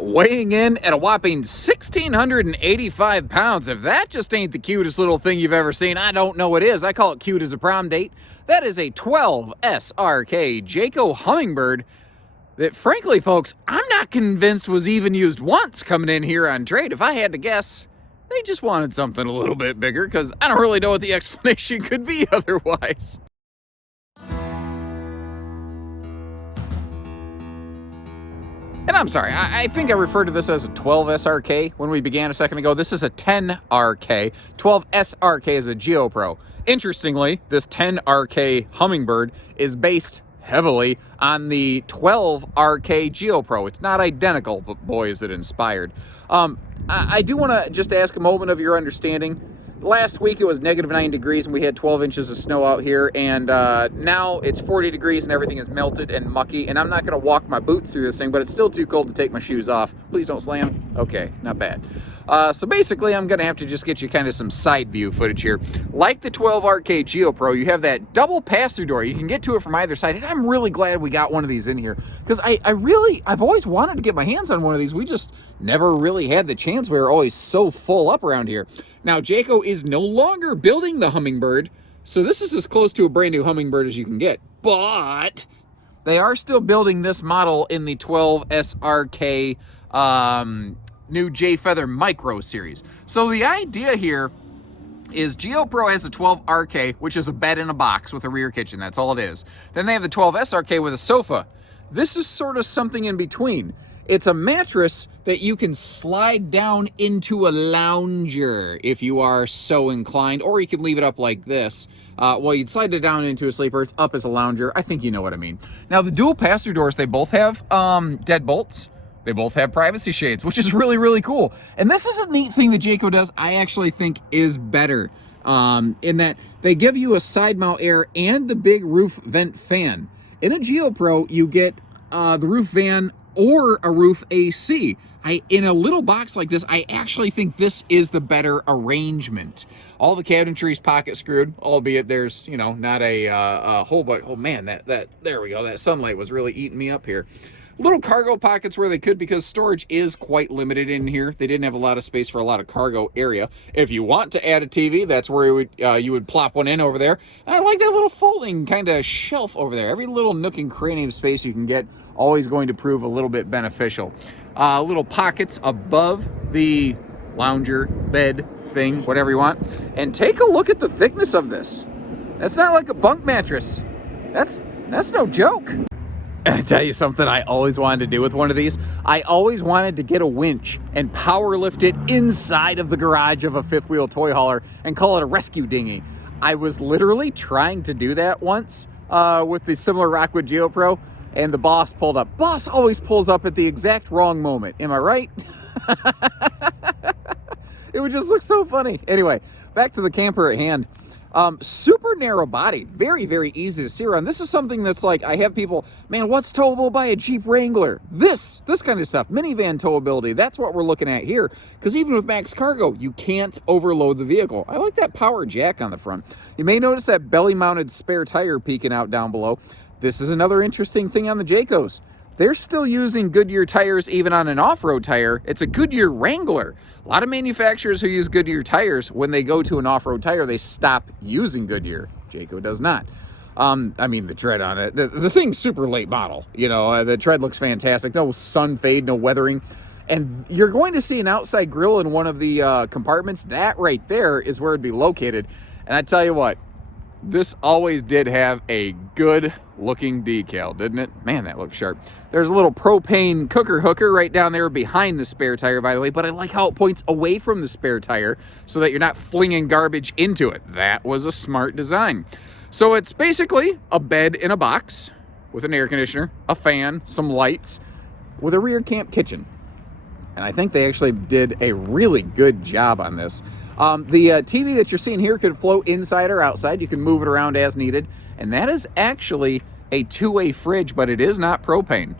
weighing in at a whopping 1,685 pounds. If that just ain't the cutest little thing you've ever seen, I don't know what is. I call it cute as a prom date. That is a 12 SRK Jayco Hummingbird that, frankly, folks, I'm not convinced was even used once coming in here on trade. If I had to guess, they just wanted something a little bit bigger, because I don't really know what the explanation could be otherwise. And I'm sorry, I think I referred to this as a 12 SRK when we began a second ago. This is a 10 RK. 12 SRK is a GeoPro. Interestingly, this 10 RK Hummingbird is based heavily on the 12 RK GeoPro. It's not identical, but boy, is it inspired. I do want to just ask a moment of your understanding. Last week it was -9 degrees and we had 12 inches of snow out here, and now it's 40 degrees and everything is melted and mucky, and I'm not going to walk my boots through this thing, but it's still too cold to take my shoes off. Please don't slam. Okay, not bad. So basically I'm going to have to just get you kind of some side view footage here. Like the 12 RK GeoPro, you have that double pass-through door. You can get to it from either side, and I'm really glad we got one of these in here, because I've always wanted to get my hands on one of these. We just never really had the chance. We were always so full up around here. Now, Jayco is no longer building the Hummingbird, so this is as close to a brand new Hummingbird as you can get. But they are still building this model in the 12 SRK new J-Feather Micro series. So the idea here is GeoPro has a 12 RK, which is a bed in a box with a rear kitchen. That's all it is. Then they have the 12 SRK with a sofa. This is sort of something in between. It's a mattress that you can slide down into a lounger if you are so inclined, or you can leave it up like this. Well, you'd slide it down into a sleeper. It's up as a lounger. I think you know what I mean. Now, the dual pass-through doors, they both have deadbolts. They both have privacy shades, which is really, really cool. And this is a neat thing that Jayco does I actually think is better, in that they give you a side mount air and the big roof vent fan. In a GeoPro, you get the roof fan or a roof AC. In a little box like this, I actually think this is the better arrangement. All the cabinetry is pocket screwed, albeit there's, you know, not a whole, but oh man, there we go. That sunlight was really eating me up here. Little cargo pockets where they could, because storage is quite limited in here. They didn't have a lot of space for a lot of cargo area. If you want to add a TV, that's where you would plop one in over there. And I like that little folding kind of shelf over there. Every little nook and cranny of space you can get, always going to prove a little bit beneficial. Little pockets above the lounger, bed thing, whatever you want. And take a look at the thickness of this. That's not like a bunk mattress. That's no joke. And I tell you something I always wanted to do with one of these. I always wanted to get a winch and power lift it inside of the garage of a fifth wheel toy hauler and call it a rescue dinghy. I was literally trying to do that once with the similar Rockwood GeoPro, and the boss pulled up. Boss always pulls up at the exact wrong moment. Am I right? It would just look so funny. Anyway, back to the camper at hand. Super narrow body, very, very easy to see around. This is something that's like, I have people, man, what's towable by a Jeep Wrangler? This kind of stuff, minivan towability, that's what we're looking at here. Because even with max cargo, you can't overload the vehicle. I like that power jack on the front. You may notice that belly mounted spare tire peeking out down below. This is another interesting thing on the Jaycos. They're still using Goodyear tires even on an off-road tire. It's a Goodyear Wrangler. A lot of manufacturers who use Goodyear tires, when they go to an off-road tire, they stop using Goodyear. Jayco does not. I mean, the tread on it, the thing's super late model. You know, the tread looks fantastic. No sun fade, no weathering. And you're going to see an outside grill in one of the compartments. That right there is where it'd be located. And I tell you what, this always did have a good looking decal, didn't it? Man, that looks sharp. There's a little propane cooker hooker right down there behind the spare tire, by the way, but I like how it points away from the spare tire so that you're not flinging garbage into it. That was a smart design. So it's basically a bed in a box with an air conditioner, a fan, some lights, with a rear camp kitchen. And I think they actually did a really good job on this. The TV that you're seeing here could float inside or outside. You can move it around as needed. And that is actually a two-way fridge, but it is not propane.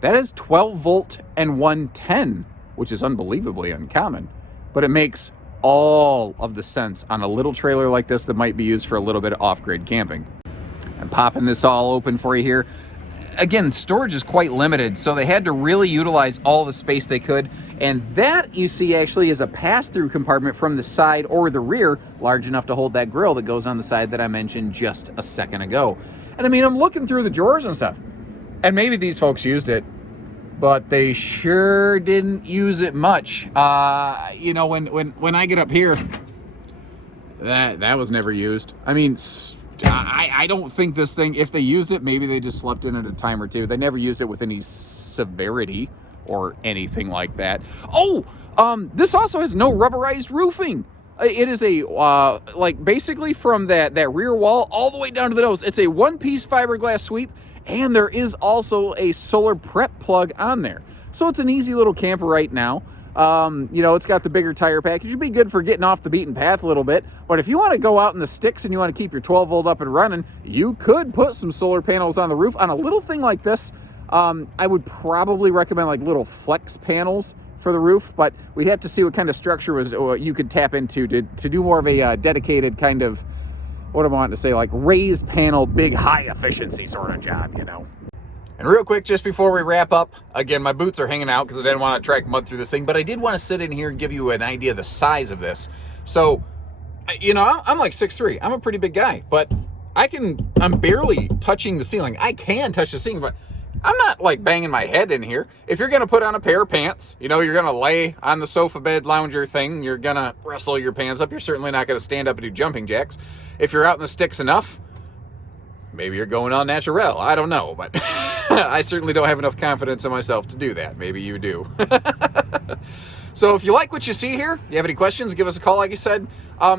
That is 12 volt and 110, which is unbelievably uncommon. But it makes all of the sense on a little trailer like this that might be used for a little bit of off-grid camping. I'm popping this all open for you here. again, storage is quite limited, so they had to really utilize all the space they could. And that, you see, actually is a pass-through compartment from the side or the rear, large enough to hold that grill that goes on the side that I mentioned just a second ago. And I mean, I'm looking through the drawers and stuff, and maybe these folks used it, but they sure didn't use it much. You know, when I get up here, that was never used. I mean, I don't think this thing, if they used it, maybe they just slept in it a time or two. They never used it with any severity or anything like that. Oh, this also has no rubberized roofing. It is a, like basically from that rear wall all the way down to the nose. It's a one-piece fiberglass sweep, and there is also a solar prep plug on there. So it's an easy little camper right now. You know, it's got the bigger tire package. It'd be good for getting off the beaten path a little bit. But if you want to go out in the sticks and you want to keep your 12 volt up and running, you could put some solar panels on the roof. On a little thing like this, I would probably recommend like little flex panels for the roof, but we'd have to see what kind of structure was you could tap into to do more of a dedicated kind of, what am I wanting to say, like raised panel, big high efficiency sort of job, you know. And real quick, just before we wrap up, again, my boots are hanging out because I didn't want to track mud through this thing, but I did want to sit in here and give you an idea of the size of this. So, you know, I'm like 6'3". I'm a pretty big guy, but I'm barely touching the ceiling. I can touch the ceiling, but I'm not like banging my head in here. If you're going to put on a pair of pants, you know, you're going to lay on the sofa bed lounger thing, you're going to wrestle your pants up. You're certainly not going to stand up and do jumping jacks. If you're out in the sticks enough, maybe you're going on natural. I don't know, but I certainly don't have enough confidence in myself to do that. Maybe you do. So if you like what you see here, you have any questions, give us a call. Like I said,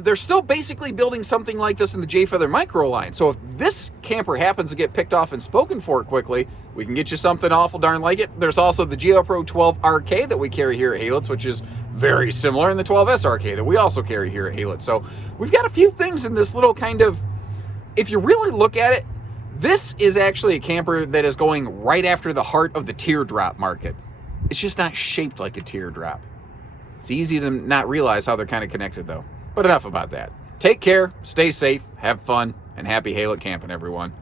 they're still basically building something like this in the J-Feather micro line. So if this camper happens to get picked off and spoken for quickly, we can get you something awful darn like it. There's also the GeoPro 12RK that we carry here at Haylitz, which is very similar, and the 12SRK that we also carry here at Haylitz. So we've got a few things in this little kind of, if you really look at it, this is actually a camper that is going right after the heart of the teardrop market. It's just not shaped like a teardrop. It's easy to not realize how they're kind of connected, though. But enough about that. Take care, stay safe, have fun, and happy Haylett camping, everyone.